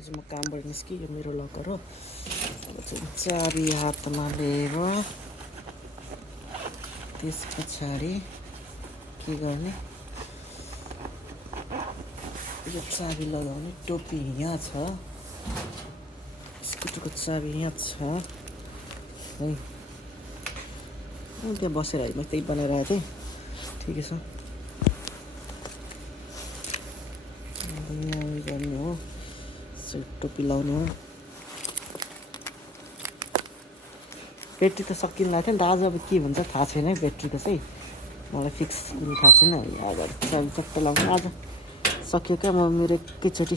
अब चाहिँ म कामबाट निस्केँ यो मेरो लकर हो अब चाहिँ चाबी हातमा लिएर त्यस पछाडि के गर्ने यो चाबी लगाउने टोपी यहाँ छ स्कुटरको चाबी यहाँ छ है त्यहाँ बसेर म त्यही बनाएर आएको थिएँ ठिकै छ यहाँ गर्नु हो टोपी लाउनु हो ब्याट्री त सकिन लाग्थ्यो नि त आज अब के भन्छ थाहा छैन है ब्याट्रीको चाहिँ मलाई फिक्स कुरो थाहा छैन यहाँ अगाडि चाबी चट्ट लाउनु आज सक्यो क्या म मेरो एकैचोटि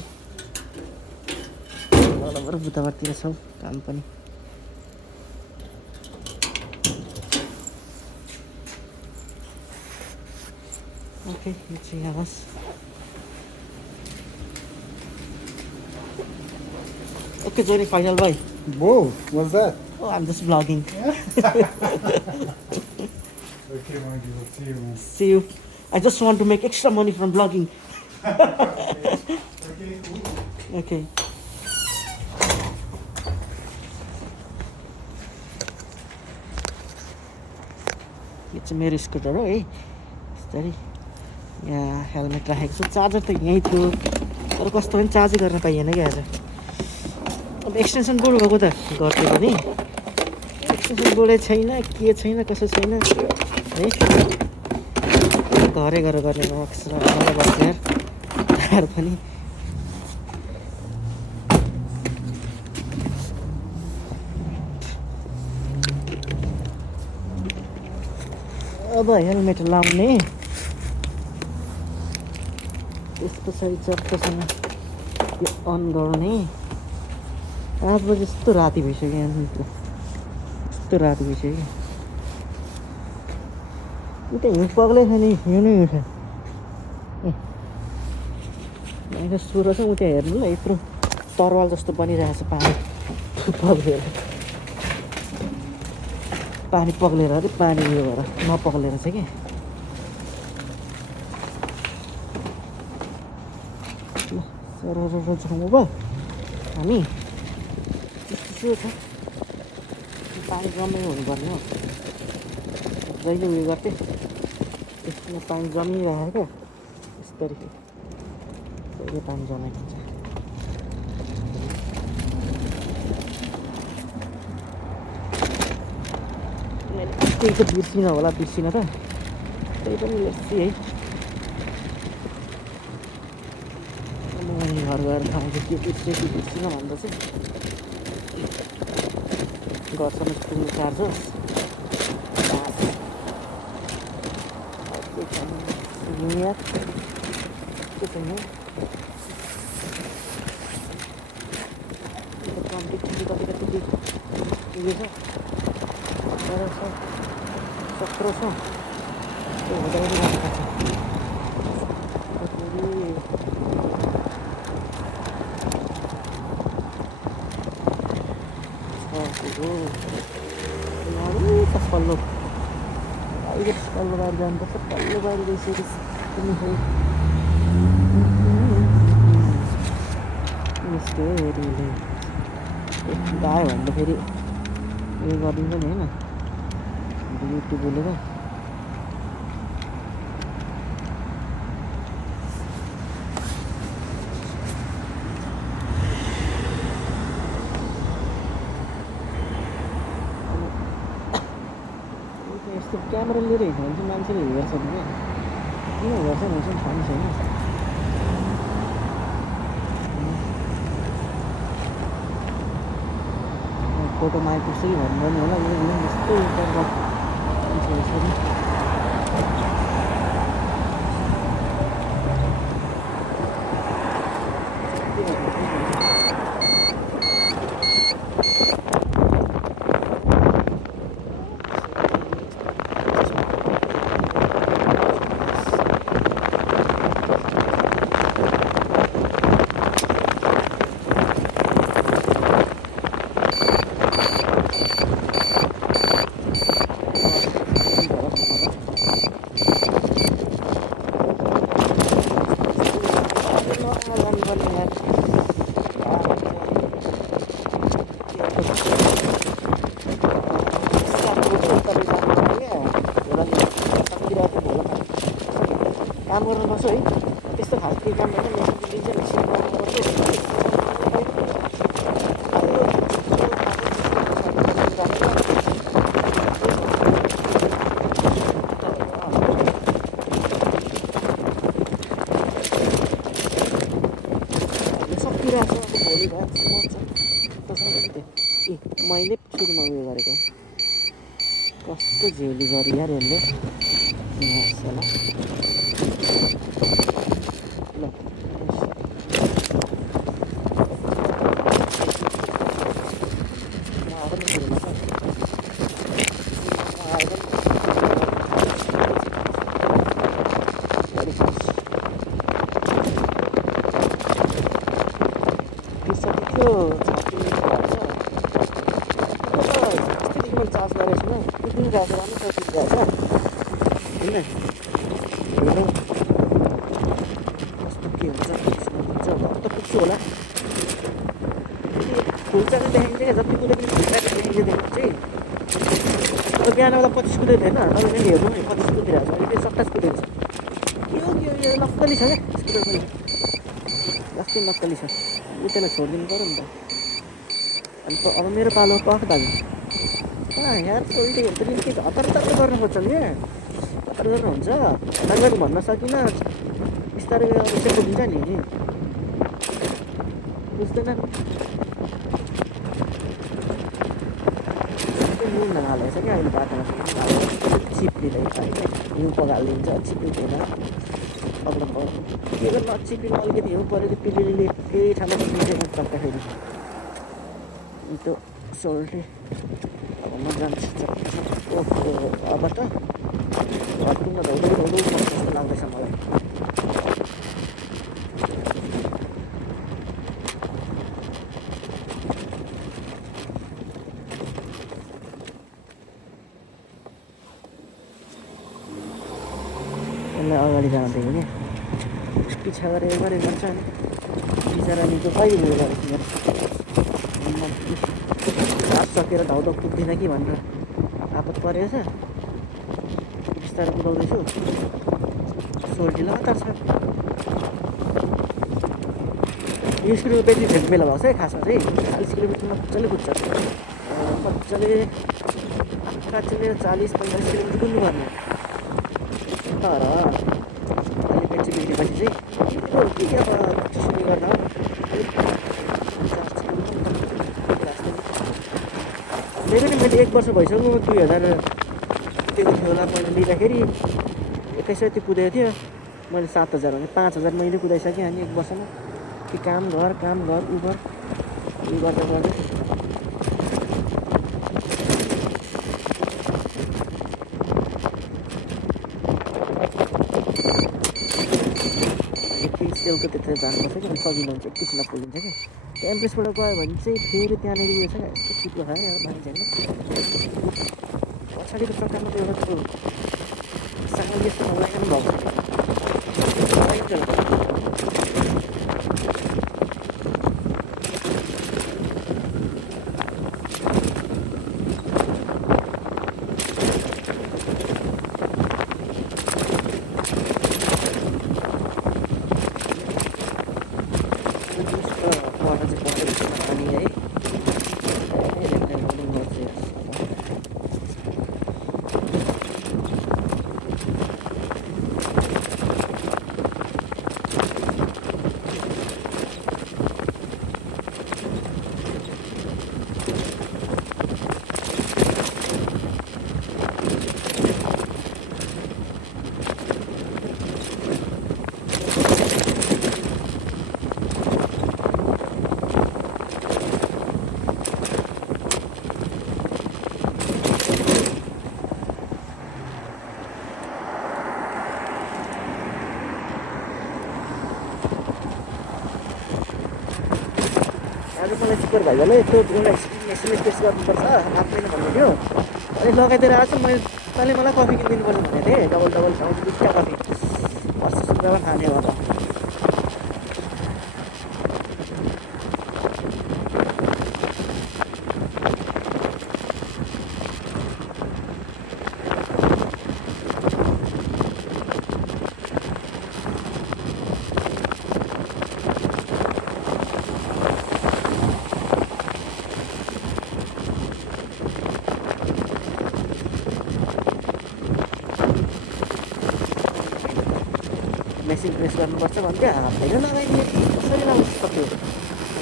बराबर बुधबारतिर छौँ काम पनि ओके यो चाहिँ यहाँ होस् Okay, Johnny, final bye. Whoa, what's that? Oh, I'm just vlogging. Okay, Mikey, we'll see you, man. See you. I just want to make extra money from vlogging. Okay, cool. Okay. यो चाहिँ मेरो scooter हो है यस्तरी यहाँ helmet राखेको छु charger त यहीँ थियो तर कस्तो पनि चार्जै गर्न पाइएन क्या आज अब एक्सटेन्सन बोर्ड भएको त गर्थ्यो पनि एक्सटेन्सन बोर्डै छैन के छैन कसो छैन है घरै गएर गर्ने अक्सर मलाई बस्छ यार पनि अब हेलमेट लाउने त्यस पछाडि चट्टसँग यो अन गर्ने आज बजी यस्तो राति भइसक्यो यहाँ यस्तो राति भइसक्यो उता हिउँ पग्लै छ नि हिउँ नै उठ यहाँ सुर छ उता हेर्नु ल यत्रो तरवाल जस्तो बनिरहेको छ पानी पग्लेर अरे पानी उयो भएर नपग्लेर चाहिँ के ल सरर जाउँ अब हामी त्यस्तो छ पानी जम्मै हुनुपर्ने हो जहिले उयो गर्थेँ त्यसमा पानी जमिरहेको यस्तरी जहिले पानी जमेको हुन्छ त्यही त बिर्सिन होला बिर्सिन त त्यही पनि लेख्छु है घर गएर खाउँछु के बिर्सेँ कि बिर्सिन भन्दा चाहिँ घरसम्म पुग्नु चार्ज होस् के छैन कम्ती कति कति उयो छ 1700 त्यो हुँदा पनि राख्नुपर्छ पल्लो बाहिर पल्लो बाहिर जानुपर्छ पल्लो बाहिर गइसकेपछि पनि खै मिस्टेरीले आयो भने त फेरि उयो गरिदिन्छ नि होइन युट्युब बोलेर यस्तो क्यामेरा लिएर हिँड्यो भने चाहिँ मान्छेले हेर्छ नि क्या किन हेर्छ भने चाहिँ थाहा छैन फोटोमा आइपुग्छ कि भन्नु नि होला यस्तो गर्नुपर्छ है त्यस्तो खालको केही काम होइन मेसिन लिन्छ सकिरहेको छ अब भोलि भएपछि ए मैले सुरुमा उयो गरेको कस्तो झेली गरी यार यसले ल चार्ज गरेको छैन राखेर राम्रो होइन कस्तो के हुन्छ अब त पुग्छु होला फुल्चा चाहिँ देखाइन्छ क्या जति कुदै पनि फुल्चा देखाइन्छ चाहिँ अब बिहान बेला 25 कुदेको थिएन तपाईँले हेर्नु नि 25 कुदिरहेको छ अहिले 27 कुदेको छ यो नक्कली छ क्या स्कुटर पनि जस्तै नक्कली छ यो त्यसलाई छोडिदिनु पऱ्यो नि त अनि अब मेरो पालो पख दाजु यार सोल्टीहरू पनि के हतार गर्नु खोज्छ नि हतार गर्नु हुन्छ हतार गर्नु भन्न सकिनँ बिस्तारै चाहिँ बुझिन्छ नि बुझ्दैन नुन हालेको छ क्या अहिले बाटोमा चिप्लिँदै हिउँ पगालिदिन्छ चिप्लिँदैन अब के गर्नु नचिप्लिनु अलिकति हिउँ पऱ्यो त्यो पिलिले केही ठाउँमा चिप्लिँदैन चक्दाखेरि त्यो सोल्टी म जान्छु अब त घरकुमा धौदै जस्तो लाग्दैछ मलाई यसलाई अगाडि जाँदैन क्या पिछा गरेर गर्छ नि बिचरा निको कहिले उयो गरेको घाँस सकेर धाउधौ पुग्दिनँ कि भनेर आपत परेको छ बिस्तारै कुदाउँदैछु सोल्टी लगातार छ यो स्कुलको ब्याट्री फेरि बेला भएको छ है खासमा चाहिँ 40 किलोमिटरमा मजाले कुद्छ मजाले आकाचले 40-45 किलोमिटर कुद्नुपर्ने तर अहिले ब्याट्री बिग्रेपछि चाहिँ के अब सुरु गर्न मेरो पनि मैले 1 वर्ष भइसक्यो 2000 कुदेको थियो होला मैले लिँदाखेरि 2100 त्यो कुदेको थियो मैले 7000 भने 5000 मैले कुदाइसकेँ अनि 1 वर्षमा कि काम घर उबर उयो गर्दा गर्दै सेलको त्यतिर जानुपर्छ कि सजिलो हुन्छ एकैछिनमा पुगिन्छ क्या क्याम्पसबाट गयो भने चाहिँ फेरि त्यहाँनिर उयो छ क्या यस्तो चिप्लो खायो अब मान्छेहरू पछाडिको चक्कामा त एउटा त्यो सानो यस्तो नलागेर भएको छ मलाई सुपरभाइजरले त्यो उसलाई एसएमएस टेस्ट गर्नुपर्छ आफ्नैले भन्नु थियो अनि लगाइदिएर आएको मैले तैँले मलाई कफी किनिदिनु पर्छ भनेको थिएँ डबल ठाउँ 2टा कफी पर्सि शुक्रबार खाने होला एकैछिन प्रेस गर्नुपर्छ भन्थ्यो हातले लगाइदिए कसरी लगाउँछ सक्यो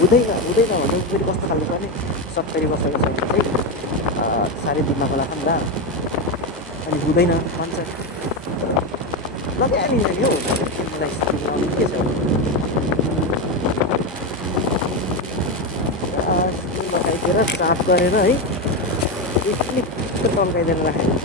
हुँदैन हुँदैन भने फेरि कस्तो खालको छ भने 70 वर्षको छैन चाहिँ साह्रै दिमाग लाग्छ नि त अनि हुँदैन भन्छ लगाइहालिन्छ नि हौ मलाई लगाउनु के छ लगाइदिएर चाप गरेर है एकछिन टल्काइदिएर राखेको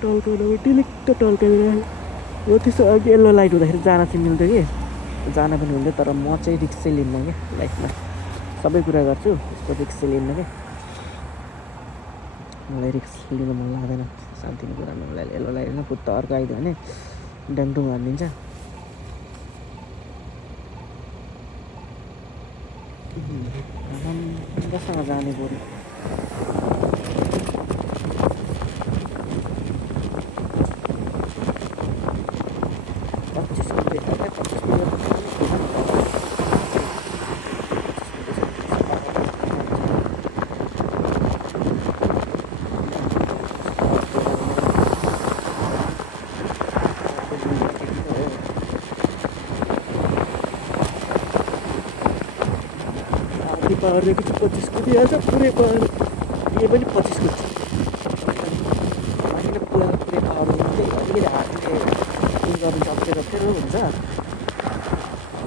टल्काउनु टिलिक्क टल्काइदिएर हो त्यस्तो अघि यल्लो लाइट हुँदाखेरि जान चाहिँ मिल्थ्यो कि जान पनि हुन्थ्यो तर म चाहिँ रिक्स चाहिँ लिन्न क्या लाइफमा सबै कुरा गर्छु यस्तो रिक्स चाहिँ लिन्न क्या मलाई रिक्स लिनु मन लाग्दैन शान्तिको कुरामा मलाई यल्लो लाइट होइन पुत्त अर्को आइदियो भने डाङडुङ हानिदिन्छ राम्रोसँग जाने बरु पावर कि 25 को दिइहाल्छ पुरै पावर यो पनि 25 को होइन पुरै पावर चाहिँ अलिकति हातले उयो गर्नु अप्ठ्यारो अप्ठ्यारो हुन्छ अब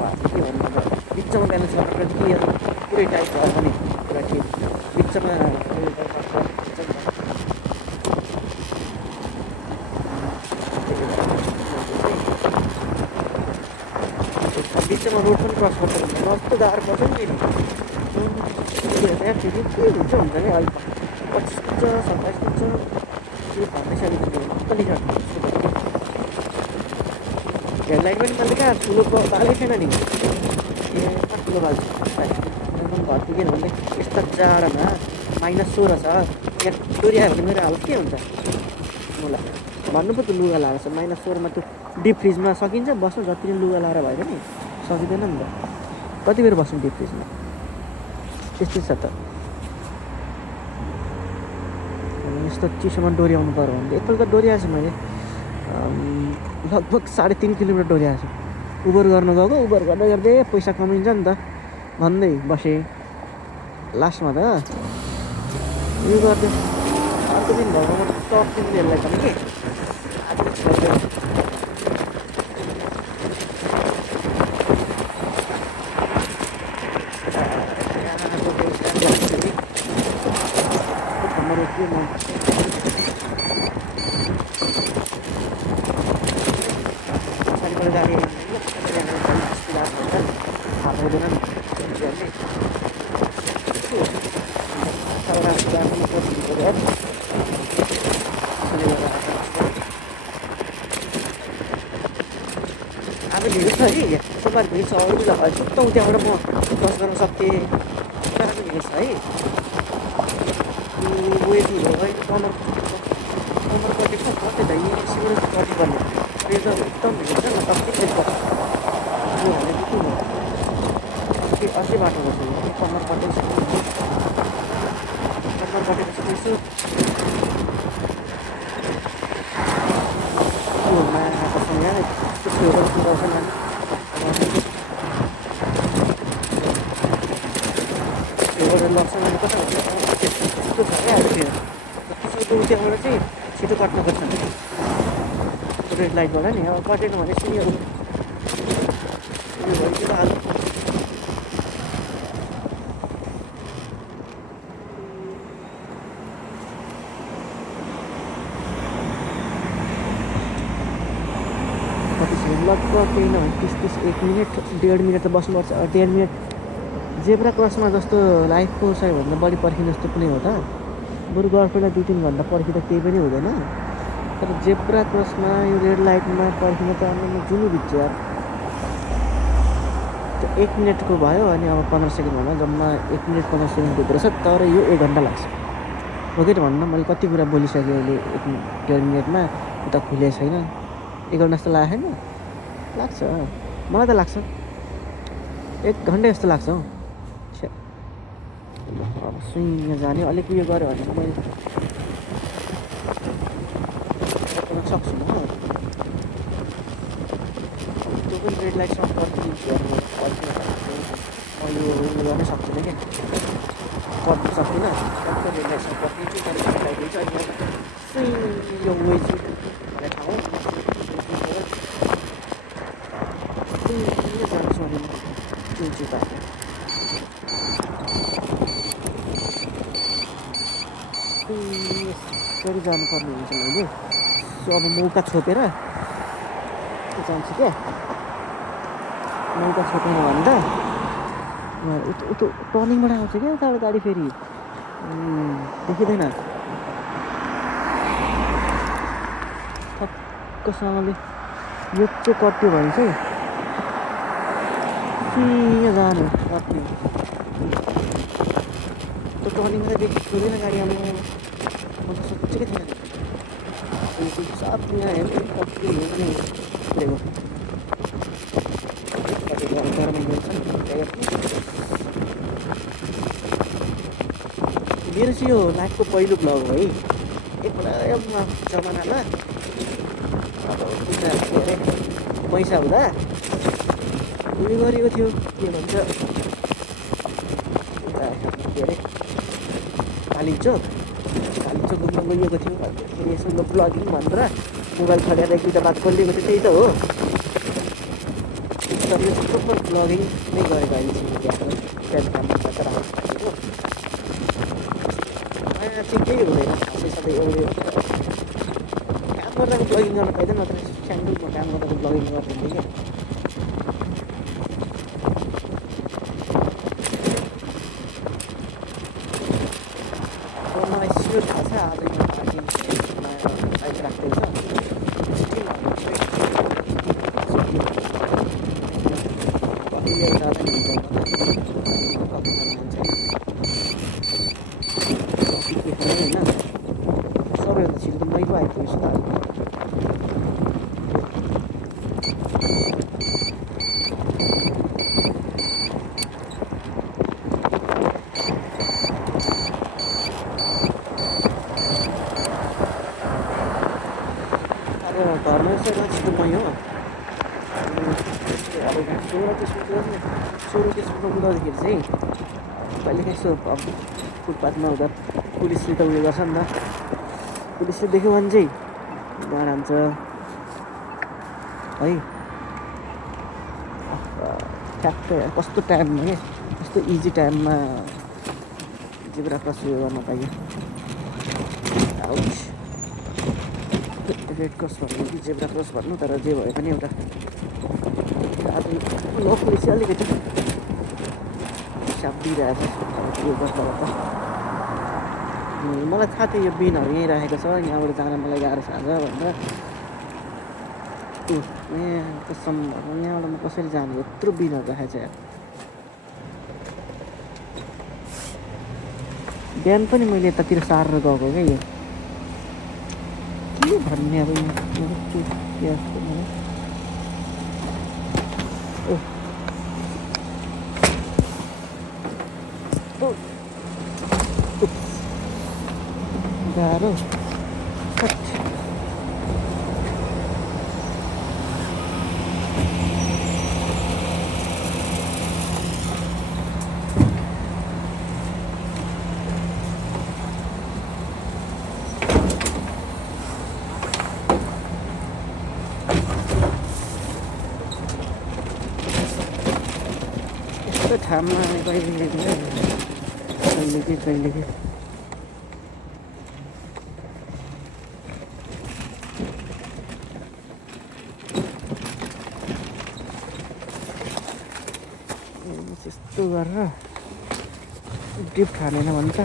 हातले के भन्नु अब बिचमा ब्यालेन्स गरेर कि पुरै टाइट भयो भने पुरा ठिक बिचमा बिचमा रोड पनि क्रस गर्छ भने कस्तो गाह्रो पर्छ नि फेरि के हुन्छ नि अहिले 25 पुग्छ 27 पुग्छ त्यो भन्दै अलिकति कति हेडलाइट पनि मैले कहाँ ठुलो बालेको छैन नि ए ठुलो बाल घर पुगेन भने यस्ता जाडोमा -16 छ यहाँ डोरी आयो भने मेरो हालत के हुन्छ मलाई भन्नु पो त लुगा लगाएको छ -16 मा त्यो डिप फ्रिजमा सकिन्छ बस्नु जति नै लुगा लगाएर भएर नि सकिँदैन नि त कति बेर बस्नु डिप फ्रिजमा त्यस्तै छ त यस्तो चिसोमा डोर्याउनु पर्यो भने एकपल्ट डोर्याएको छु मैले लगभग 3.5 किलोमिटर डोर्याएको छु उबर गर्न गएको उबर गर्दै गर्दै पैसा कमिन्छ नि त भन्दै बसेँ लास्टमा त उयो गर्थ्यो अर्को दिन घरमा टप किन्ने यसलाई पनि कि आज छोड्यो गाडी अब भिड छ है सुपार भिड छ अरू सुत्तौँ त्यहाँबाट म क्रस गर्न सक्थेँ तर भिड छ है वेट है कमरपट्टि कति धै सिउरो कति पर्ने त्यो त एकदम भिड छ न कति पेट पर्छ त्यो भनेको के हो त्यो अझै बाटो गर्छ कमरपट्टि यसो लप्सन कता हुन्छ त्यस्तो छ क्या अहिले त्यो त्यहाँबाट चाहिँ छिटो कट्नुपर्छ रेड लाइटबाट नि अब कटेन भने सिनियर उयो भइदिनु हाल्छ लगभग केही नभए 30-31 मिनट 1.5 मिनट त बस्नुपर्छ 1.5 मिनट जेब्रा क्रसमा जस्तो लाइफको सबैभन्दा बढी पर्खिनु जस्तो कुनै हो त बरु गर्लफ्रेन्डलाई 2-3 घन्टा पर्खिँदा केही पनि हुँदैन। तर जेब्रा क्रसमा यो रेड लाइटमा पर्खिन त अनि जुनी बित्छ यार। त्यो 1 मिनटको भयो अनि अब 15 सेकेन्ड भन्दा जम्मा 1 मिनट 15 सेकेन्ड हुँदो रहेछ। तर यो 1 घन्टा लाग्छ। हो कि भन्न मैले कति कुरा बोलिसकेँ अहिले 1-1.5 मिनटमा उता खुलेको छैन। 1 घन्टा जस्तो लाग्यो छैन? लाग्छ, मलाई त लाग्छ 1 घन्टा जस्तो लाग्छ हौ। छ्या अब सुइँ जाने अलिक उयो गऱ्यो भने मैले गर्न सक्छु म। त्यो पनि रेड लाइटसम्म पर्खिदिन्छु यार म यो गर्नै सक्दिनँ क्या, पर्खिन सक्दिनँ। टक्कै रेड लाइटसम्म पर्खिन्छु, त्यहाँदेखि हटाइदिन्छु। अनि सुइँ यो वेज भन्ने ठाउँ जान्छु अनि दिन्छु त। यसरी जानुपर्ने हुन्छ मैले। सो अब मौका छोपेर जान्छु क्या। मौका छोपेन भन्दा उतो टर्निङबाट आउँछ क्या उताबाट गाडी फेरि देखिँदैन। ठक्कसँगले यो चाहिँ कट्यो भने चाहिँ सुइँ जानु कट्ने। त्यो टर्निङमा चाहिँ देखिँदैन गाडी आउनु। म त सोचेकै थिइनँ साफ यहाँ हेर्नु कति हेर्ने पुगेको। मेरो चाहिँ यो लाइफको पहिलो ब्लग हो है। एकदम जमानामा अब के अरे पैसा हुँदा उयो गरेको थियो, के भन्छ उता के अरे कालिचोक घुम्न गइएको थियो। फेरि यसो ब्लगिङ भनेर मोबाइल खडेर 1-2 बात खोलिएको थियो, त्यही त हो। तर यो प्रोपर ब्लगिङ नै गरेको अहिलेसम्म त्यहाँ तर आउनु थालेको चाहिँ केही हुँदैन। सधैँ एउटै काम गर्दा ब्लगिङ गर्न पाइँदैन, नत्र स्यान्डुलमा काम गर्दा ब्लगिङ गर्दैन क्या। मलाई स्योर थाहा छ आज यो पार्टीमा साइड राख्दैछ। कतिले जाँदैन हुन्छ होइन। सबैभन्दा छिटो मै पो आइपुग्छु त। घरमा यसो छिटो मै हो। अब 16 त्यसमा कुदाउँदाखेरि चाहिँ कहिलेकाहीँ यसो फुटपाथमा हुँदा पुलिसले त उयो गर्छ नि त। पुलिसले देख्यो भने चाहिँ गाड हान्छ है। ठ्याक्कै कस्तो टाइममा क्या, कस्तो इजी टाइममा जेब्रा क्रस उयो गर्न पाइयो। रेड क्रस भन्नु कि जेब्रा क्रस भन्नु, तर जे भए पनि एउटा आज लकले चाहिँ अलिकति साप दिइरहेछ यो गर्दा गर्दा। मलाई थाहा थियो यो बिनहरू यहीँ राखेको छ, यहाँबाट जान मलाई गाह्रो छ आज भनेर। कसम यहाँबाट म कसरी जाने, यत्रो बिनहरू राखेको छ यार। बिहान पनि मैले यतातिर सारेर गएको क्या। यो के भन्ने अब गाह्रो यस्तो ठाउँमा कहिले के त्यस्तो गरेर ड्रिफ्ट हानेन भने त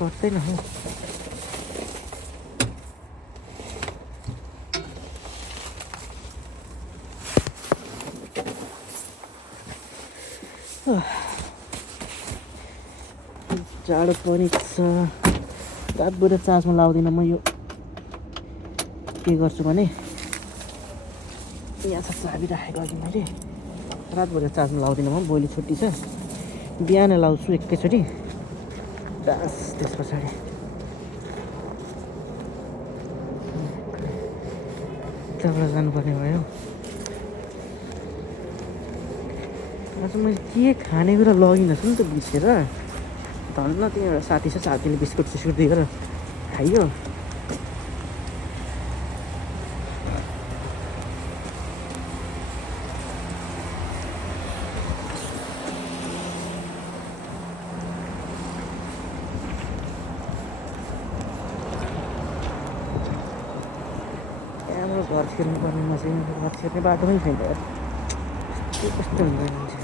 पर्दैन हौ जाडो पनि छ रातभरि चार्जमा लाउँदिनँ म यो के गर्छु भने यहाँ छ चाबी राखेको अघि मैले रातभरि चार्जमा लाउँदिनँ म भोलि छुट्टी छ बिहान लाउँछु एकैचोटि बास त्यस पछाडि त्यहाँबाट जानुपर्ने भयो आज मैले के खानेकुरा लगिनँ नि त बिर्सेर धन्न त्यहाँ एउटा साथी छ साथीले बिस्कुट सिस्कुट दिएर खाइयो त्यहाँबाट घर छिर्नु पर्ने म चाहिँ घर छिर्ने बाटो पनि छैन यार के कस्तो हुन्छ मान्छे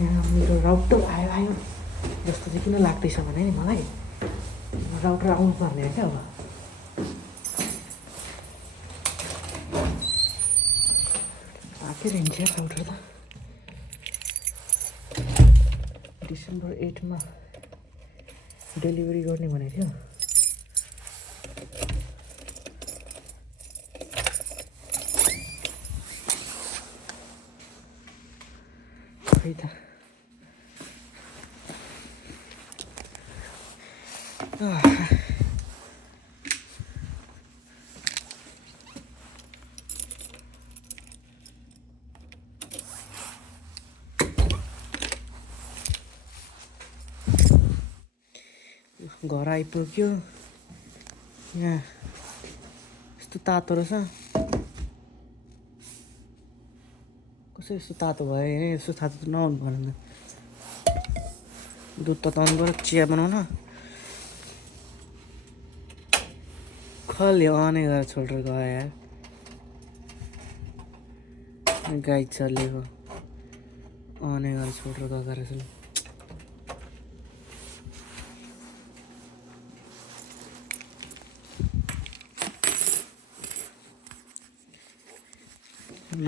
यहाँ मेरो राउटर आयो जस्तो चाहिँ किन लाग्दैछ भने नि मलाई राउटर आउनु पर्ने हो क्या अब आएकै रहन्छ राउटर त डिसेम्बर 8 डेलिभरी गर्ने भनेको थियो खै त घर आइपुग्यो यहाँ यस्तो तातो रहेछ कसै यस्तो तातो भयो होइन यस्तो तातो त नहुनु भएन दुध तताउनु पऱ्यो चिया बनाउन खले अनै गरेर छोडेर गयो यार गाई चलेको अनै गरेर छोडेर गएको रहेछ ल